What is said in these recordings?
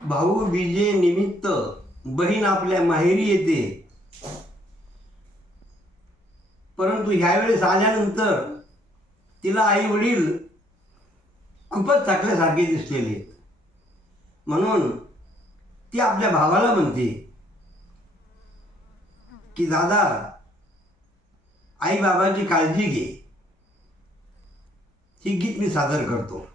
भाऊ बीजे निमित्त बहीण आपल्या माहेरी येते, परंतु ह्यावेळेस आल्यानंतर तिला आई वडील खूपच थकल्यासारखे दिसलेले आहेत. म्हणून ती आपल्या भावाला म्हणते की दादा, आई बाबाची काळजी घे. ही गीत मी सादर करतो.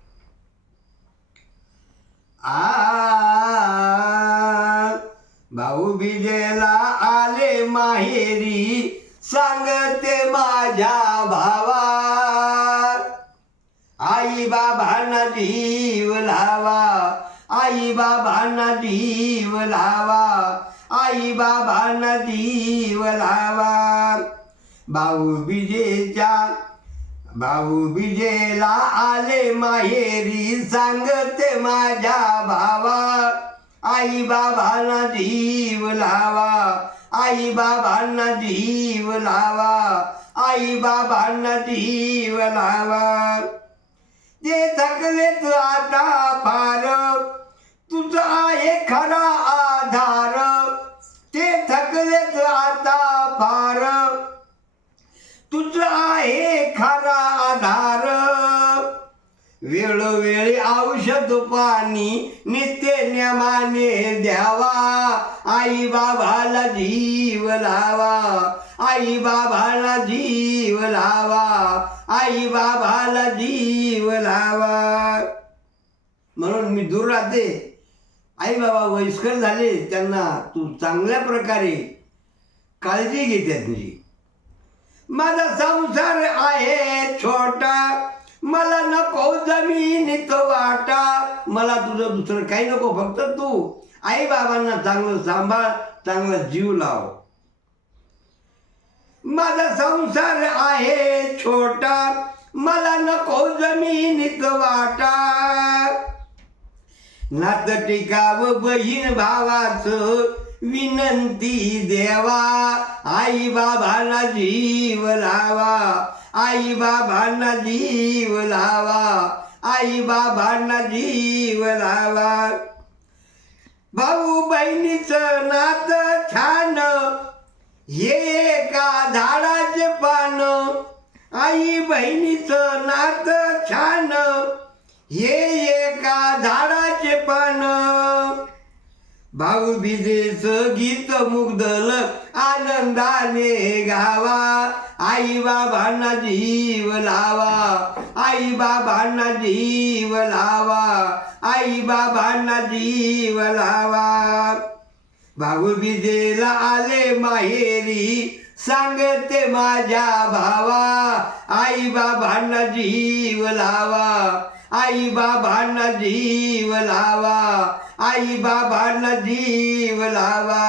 भाऊ बीजेला आले माहेरी, सांगते माझ्या भावा, आई बाबांना जीव लावा, आई बाबांना जीव लावा, आई बाबांना जीव लावा. भाऊ बीजेला आले माहेरी, सांगते माझ्या भावा, आई बाबांना जीव लावा, आई बाबांना जीव लावा, आई बाबांना जीव लावा. ते थकलेत आता फार, तुझा आहे खरा आधार. ते थकलेत आता फार, तुझा आहे खरा आधार. वेळोवेळी औषध पाणी नित्य नेमाने द्यावा, आई बाबाला जीव लावा, आई बाबाला जीव लावा, आई बाबाला जीव लावा. म्हणून मी दूर राहते. आई बाबा वयस्कर झाले, त्यांना तू चांगल्या प्रकारे काळजी घेते तुझी. माझा संसार आहे छोटा, मला नको जमिनीत वाटा. मला तुझं दुसरं काही नको, फक्त तू आई बाबांना चांगलं सांभाळ, चांगला जीव लाव. माझा संसार आहे छोटा, मला नको जमिनीत वाटा. नात टिकाव बहीण भावाचं, विनंती देवा, आई बाबांना जीव लावा, आई बाबांना जीव लावा, आई बाबांना जीव लावा. भाऊ बहिणीचं नातं छान, हे एका झाडाचे पान. आई बहिणीचं नातं छान, हे एका झाडाचे पान. भाऊ बीजेचं गीत मुग्धल आनंदाने गावा, आई बाबांना जीव लावा, आई बाबांना जीव लावा, आई बाबांना जीव लावा. भाऊ बीजेला आले माहेरी, सांगते माझ्या भावा, आई बाबांना जीव लावा, आई बाबांना जीव लावा, आई बाबांना जीव लावा.